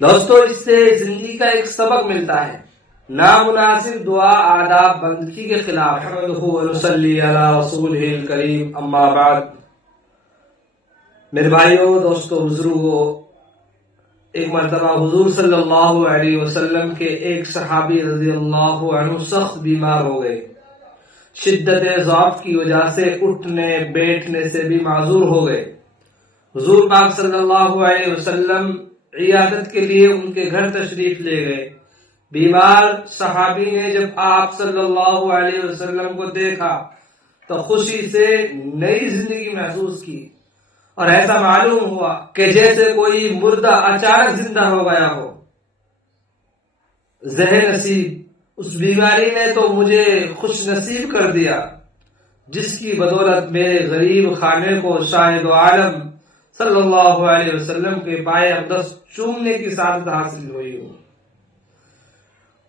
دوستو اس سے زندگی کا ایک سبق ملتا ہے، نامناسب دعا آداب بندگی کے خلاف۔ نحمدہ ونصلی علی رسولہ الکریم، اما بعد۔ میرے بھائیو، دوستو، بزرگو، ایک مرتبہ حضور صلی اللہ علیہ وسلم کے ایک صحابی رضی اللہ عنہ سخت بیمار ہو گئے۔ شدت ضعف کی وجہ سے اٹھنے بیٹھنے سے بھی معذور ہو گئے۔ حضور پاک صلی اللہ علیہ وسلم عیادت کے لیے ان کے گھر تشریف لے گئے۔ بیمار صحابی نے جب آپ صلی اللہ علیہ وسلم کو دیکھا تو خوشی سے نئی زندگی محسوس کی، اور ایسا معلوم ہوا کہ جیسے کوئی مردہ اچانک زندہ ہو گیا ہو۔ ذہن نصیب، اس بیماری نے تو مجھے خوش نصیب کر دیا، جس کی بدولت میرے غریب خانے کو شاہد عالم صلی اللہ علیہ وسلم کے پائے اقدس چومنے کی سعادت حاصل ہوئی ہو۔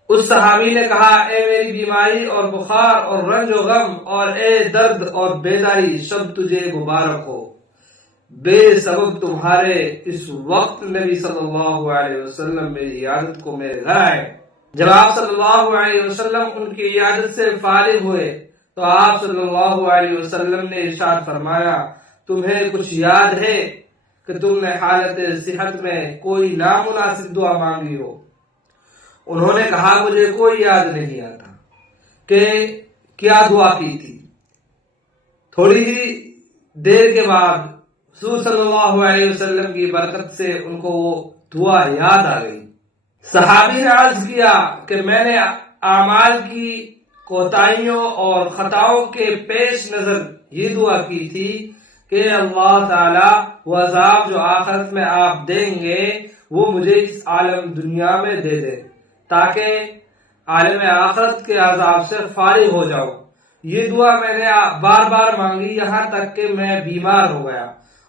اس صحابی نے کہا، اے میری بیماری اور بخار اور رنج و غم، اور اے درد اور بیداری، شب تجھے مبارک ہو۔ بے سبب تمہارے اس وقت نبی صلی اللہ علیہ وسلم میری عیادت کو میرے گھر آئے۔ جب آپ صلی اللہ علیہ وسلم ان کی عیادت سے فارغ ہوئے تو آپ صلی اللہ علیہ وسلم نے ارشاد فرمایا، تمہیں کچھ یاد ہے کہ تم نے حالت صحت میں کوئی نامناسب دعا مانگی ہو؟ انہوں نے کہا، مجھے کوئی یاد نہیں آتا کہ کیا دعا کی تھی۔ تھوڑی ہی دیر کے بعد حضور صلی اللہ علیہ وسلم کی برکت سے ان کو وہ دعا یاد آ گئی۔ صحابی نے عرض کیا کہ میں نے اعمال کی کوتاہیوں اور خطاؤں کے پیش نظر یہ دعا کی تھی کہ اللہ تعالیٰ وہ عذاب جو آخرت میں آپ دیں گے وہ مجھے اس عالم دنیا میں دے دیں، تاکہ عالم آخرت کے عذاب سے فارغ ہو جاؤں۔ یہ دعا میں نے بار بار مانگی، یہاں تک کہ میں بیمار ہو گیا،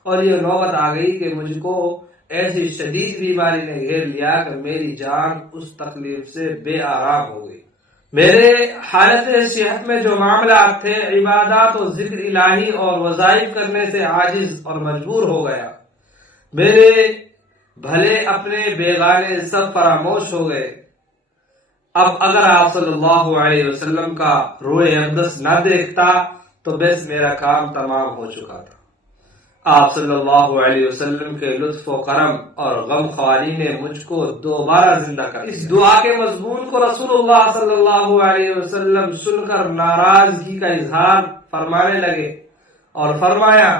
اور یہ نوبت آ گئی کہ مجھ کو ایسی شدید بیماری نے گھیر لیا کہ میری جان اس تکلیف سے بے آرام ہو گئی۔ میرے حالت صحت میں جو معاملات تھے، عبادات و ذکر الہی اور وظائف کرنے سے عاجز اور مجبور ہو گیا۔ میرے بھلے اپنے بیگانے سب فراموش ہو گئے۔ اب اگر آپ صلی اللہ علیہ وسلم کا روئے اقدس نہ دیکھتا تو بس میرا کام تمام ہو چکا تھا۔ آپ صلی اللہ علیہ وسلم کے لطف و کرم اور غم خواری نے مجھ کو دوبارہ زندہ کر دیا۔ اس دعا کے مضمون کو رسول اللہ صلی اللہ علیہ وسلم سن کر ناراضگی کا اظہار فرمانے لگے اور فرمایا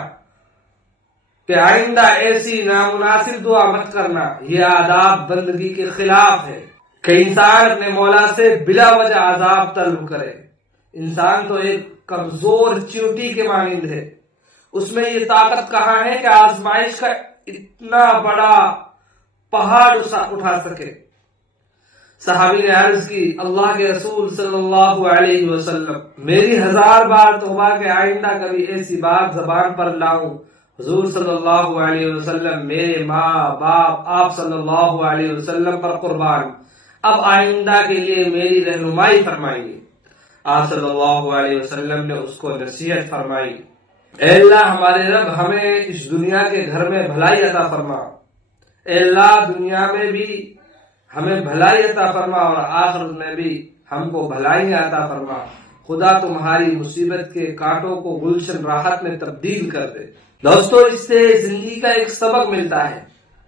کہ آئندہ ایسی نامناسب دعا مت کرنا، یہ آداب بندگی کے خلاف ہے کہ انسان اپنے مولا سے بلا وجہ عذاب طلب کرے۔ انسان تو ایک کمزور چیونٹی کے مانند ہے، اس میں یہ طاقت کہاں ہے کہ آزمائش کا اتنا بڑا پہاڑ اٹھا سکے۔ صحابی نے عرض کی، اللہ کے رسول صلی اللہ علیہ وسلم، میری 1000 بار توبہ کہ آئندہ کبھی ایسی بات زبان پر لاؤں۔ حضور صلی اللہ علیہ وسلم، میرے ماں باپ آپ صلی اللہ علیہ وسلم پر قربان، اب آئندہ کے لیے میری رہنمائی فرمائیے۔ آپ صلی اللہ علیہ وسلم نے اس کو نصیحت فرمائی، اے اللہ ہمارے رب، ہمیں اس دنیا کے گھر میں بھلائی عطا فرما۔ اے اللہ دنیا میں بھی ہمیں بھلائی عطا فرما اور آخرت میں بھی ہم کو بھلائی عطا فرما۔ خدا تمہاری مصیبت کے کانٹوں کو گلشن راحت میں تبدیل کر دے۔ دوستو اس سے زندگی کا ایک سبق ملتا ہے،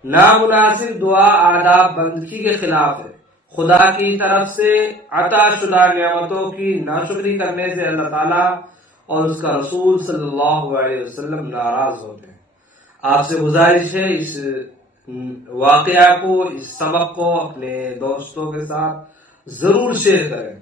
نامناسب دعا آداب بندگی کے خلاف ہے۔ خدا کی طرف سے عطا شدہ نعمتوں کی ناشکری کرنے سے اللہ تعالیٰ اور اس کا رسول صلی اللہ علیہ وسلم ناراض ہوتے ہیں۔ آپ سے گزارش ہے اس واقعہ کو، اس سبق کو اپنے دوستوں کے ساتھ ضرور شیئر کریں۔